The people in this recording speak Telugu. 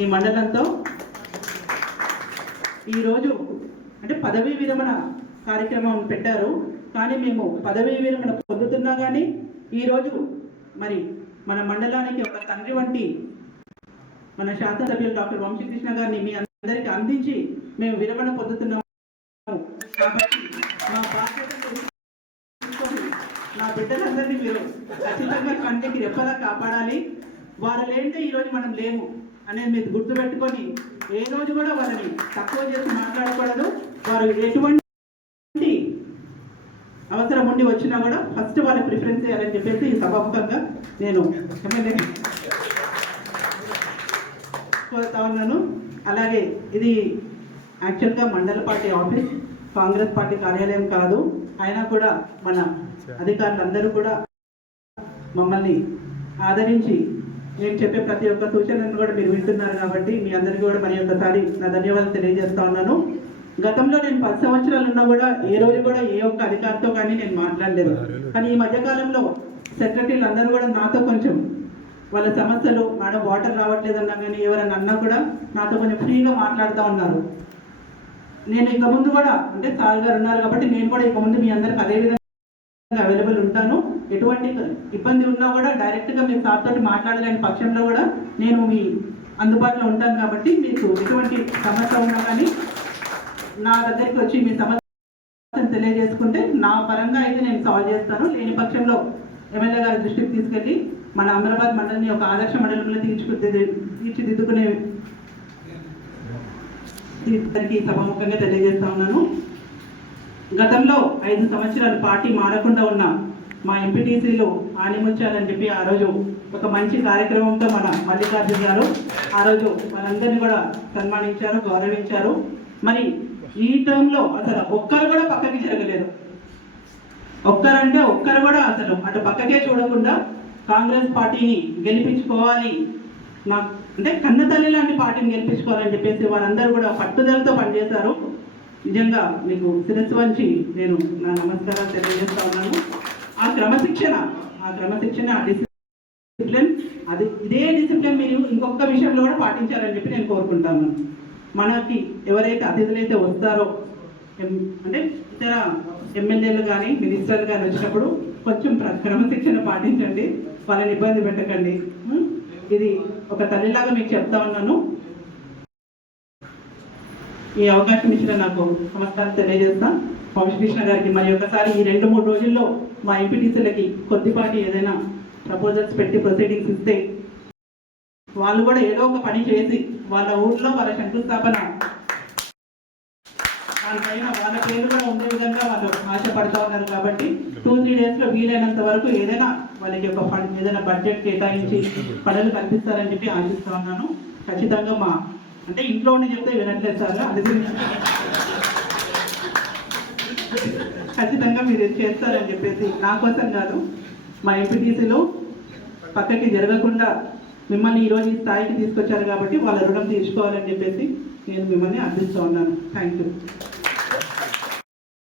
ఈ మండలంతో ఈరోజు అంటే పదవీ విరమణ కార్యక్రమం పెట్టారు. కానీ మేము పదవీ విరమణ పొందుతున్నా కానీ ఈరోజు మరి మన మండలానికి ఒక తండ్రి వంటి మన శాసనసభ్యులు డాక్టర్ వంశీకృష్ణ గారిని మీ అందరికీ అందించి మేము విరమణ పొందుతున్నాము. కాబట్టి మా బాధ్యతను నా బిడ్డలందరినీ మీరు ఖచ్చితంగా కంటికి రెప్పలా కాపాడాలి. వారు లేంటే ఈరోజు మనం లేము అనేది మీరు గుర్తుపెట్టుకొని ఏ రోజు కూడా వాళ్ళని తక్కువ చేసి మాట్లాడకూడదు. వారు ఎటువంటి అవసరం ఉండి వచ్చినా కూడా ఫస్ట్ వాళ్ళకి ప్రిఫరెన్స్ చేయాలని చెప్పేసి ఈ సభాముఖంగా నేను కోరుతా ఉన్నాను. అలాగే ఇది యాక్చువల్గా మండల పార్టీ ఆఫీస్, కాంగ్రెస్ పార్టీ కార్యాలయం కాదు. అయినా కూడా మన అధికారులందరూ కూడా మమ్మల్ని ఆదరించి నేను చెప్పే ప్రతి ఒక్క సూచనను కూడా మీరు వింటున్నారు కాబట్టి మీ అందరికీ కూడా మరి ఒక్కసారి నా ధన్యవాదాలు తెలియజేస్తా ఉన్నాను. గతంలో నేను 10 సంవత్సరాలు ఉన్నా కూడా ఏ రోజు కూడా ఏ ఒక్క అధికారితో కానీ నేను మాట్లాడలేదు. కానీ ఈ మధ్యకాలంలో సెక్రటరీలు అందరూ కూడా నాతో కొంచెం వాళ్ళ సమస్యలు, మేడం వాటర్ రావట్లేదన్నా కానీ ఎవరైనా అన్నా కూడా నాతో కొంచెం ఫ్రీగా మాట్లాడుతూ ఉన్నారు. నేను ఇక ముందు కూడా అంటే సార్ గారు ఉన్నారు కాబట్టి నేను కూడా ఇక ముందు మీ అందరికి అదేవిధంగా అవైలబుల్ ఉంటాను. ఎటువంటి ఇబ్బంది ఉన్నా కూడా డైరెక్ట్గా మీరు సార్ తోటి మాట్లాడలేని పక్షంలో కూడా నేను మీ అందుబాటులో ఉంటాను. కాబట్టి మీకు ఎటువంటి సమస్య ఉన్నా కానీ నా దగ్గరికి వచ్చి మీ సమస్యను తెలియజేసుకుంటే నా పరంగా అయితే నేను సాల్వ్ చేస్తాను. లేని పక్షంలో ఎమ్మెల్యే గారి దృష్టికి తీసుకెళ్ళి మన అమరాబాద్ మండలిని ఒక ఆదర్శ మండలంలో తీర్చిదిద్దుకునే సభాముఖంగా తెలియజేస్తా ఉన్నాను. గతంలో 5 సంవత్సరాలు పార్టీ మారకుండా ఉన్న మా ఎంపీటీసీలు ఆనిముచ్చాలని చెప్పి ఆ రోజు ఒక మంచి కార్యక్రమంతో మన మల్లికార్జున గారు ఆ రోజు వాళ్ళందరినీ కూడా సన్మానించారు, గౌరవించారు. మరి ఈ టర్మ్లో అసలు ఒక్కరు కూడా పక్కకి జరగలేదు. ఒక్కరు కూడా అసలు అటు పక్కకే చూడకుండా కాంగ్రెస్ పార్టీని గెలిపించుకోవాలి, నాకు అంటే కన్నతల్లి లాంటి పార్టీని గెలిపించుకోవాలని చెప్పేసి వారందరూ కూడా పట్టుదలతో పనిచేశారు. నిజంగా మీకు శిరస్సు వంచి నేను నా నమస్కారాలు తెలియజేస్తా ఉన్నాను. ఆ క్రమశిక్షణ డిసిప్లిన్ ఇదే డిసిప్లిన్ మీరు ఇంకొక విషయంలో కూడా పాటించాలని చెప్పి నేను కోరుకుంటాను. మనకి ఎవరైతే అతిథులైతే వస్తారో అంటే ఇతర ఎమ్మెల్యేలు కానీ మినిస్టర్లు కానీ వచ్చినప్పుడు కొంచెం క్రమశిక్షణ పాటించండి, వాళ్ళని ఇబ్బంది పెట్టకండి. ఇది ఒక తల్లిలాగా మీకు చెప్తా ఉన్నాను. ఈ అవకాశం ఇచ్చిన నాకు నమస్కారం తెలియజేస్తా. వంశీకృష్ణ గారికి మరి ఒకసారి ఈ 2-3 రోజుల్లో మా ఎంపీటీసీలకి కొద్దిపాటి ఏదైనా ప్రపోజల్స్ పెట్టి ప్రొసీడింగ్స్ ఇస్తే వాళ్ళు కూడా ఏదో ఒక పని చేసి వాళ్ళ ఊర్లో వాళ్ళ శంకుస్థాపన దానిపైన వాళ్ళ పేరు కూడా ఉండే విధంగా వాళ్ళు ఆశపడతా ఉన్నారు. కాబట్టి 2-3 డేస్లో వీలైనంత వరకు ఏదైనా వాళ్ళకి ఒక ఫండ్ ఏదైనా బడ్జెట్ కేటాయించి పనులు కల్పిస్తారని చెప్పి ఆశిస్తూ ఉన్నాను. ఖచ్చితంగా మా అంటే ఇంట్లో ఉండి చెప్తే వినట్లేదు సార్, అది ఖచ్చితంగా మీరు చేస్తారని చెప్పేసి నా కోసం కాదు, మా ఎంపీటీసీలో పక్కకి జరగకుండా మిమ్మల్ని ఈరోజు ఈ స్థాయికి తీసుకొచ్చారు కాబట్టి వాళ్ళ రుణం తీర్చుకోవాలని చెప్పేసి నేను మిమ్మల్ని అందిస్తూ ఉన్నాను. Thank you.